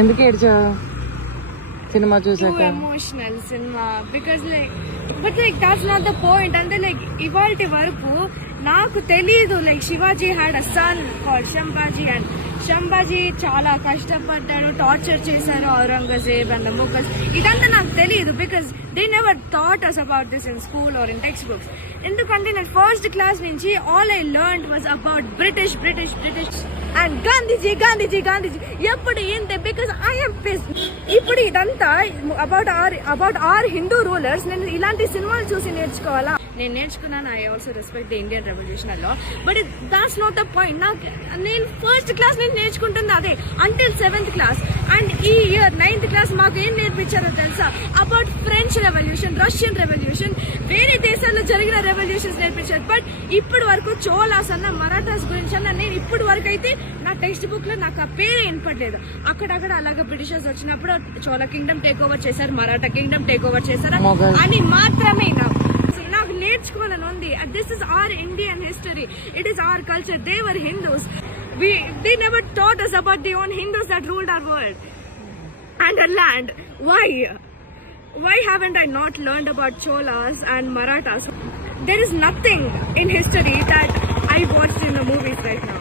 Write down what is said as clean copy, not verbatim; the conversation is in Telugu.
ఎందుకు ఏడ్చావు సినిమా Too చూసాక? emotional cinema because but that's not the point. And then ఇవాల్టి వరకు నాకు తెలీదు Shivaji had a son called Sambhaji and Sambhaji చాలా కష్టపడ్డాడు, టార్చర్ చేశారు ఔరంగజేబ్ అండ్ ముఘల్స్. ఇదంతా నాకు తెలియదు because they never thought us about this in school or in text books. ఎందుకంటే నేను ఫస్ట్ క్లాస్ నుంచి all I learned was about British and Gandhiji Gandhiji Gandhiji ఎప్పుడు ఏంటి బికాస్ ఐఎమ్ పిస్. ఇప్పుడు ఇదంతా అబౌట్ ఆర్ హిందూ రూలర్స్. నేను ఇలాంటి సినిమాలు చూసి నేర్చుకోవాలా? నేను నేర్చుకున్నాను. I also respect the Indian revolution అలా, but that's not the point. నేను ఫస్ట్ క్లాస్ నేను నేర్చుకుంటుంది అదే అంటిల్ 7th క్లాస్. అండ్ ఈ ఇయర్ 9th క్లాస్ మాకు ఏం నేర్పించారో తెలుసా? About French revolution, Russian revolution, వేరే దేశాల్లో జరిగిన రెవల్యూషన్స్ నేర్పించారు. బట్ ఇప్పటి వరకు చోళాస్ అన్న మరాఠాస్ గురించి అన్న నేను ఇప్పటి వరకు అయితే నా టెక్స్ట్ బుక్ లో నాకు ఆ పేరే వినపడలేదు. అక్కడక్కడ అలాగే బ్రిటిషర్స్ వచ్చినప్పుడు చోళ కింగ్డమ్ టేక్ ఓవర్ చేశారు, మరాఠా కింగ్డమ్ టేక్ ఓవర్ చేశారు అని మాత్రమే నాకు నేర్చుకోవాలని ఉంది. This is our Indian history, it is our culture. They were Hindus. They never taught us about the own Hindus that ruled our world and our land. Why haven't I not learned about Cholas and Marathas? There is nothing in history that I watched in the movies right now.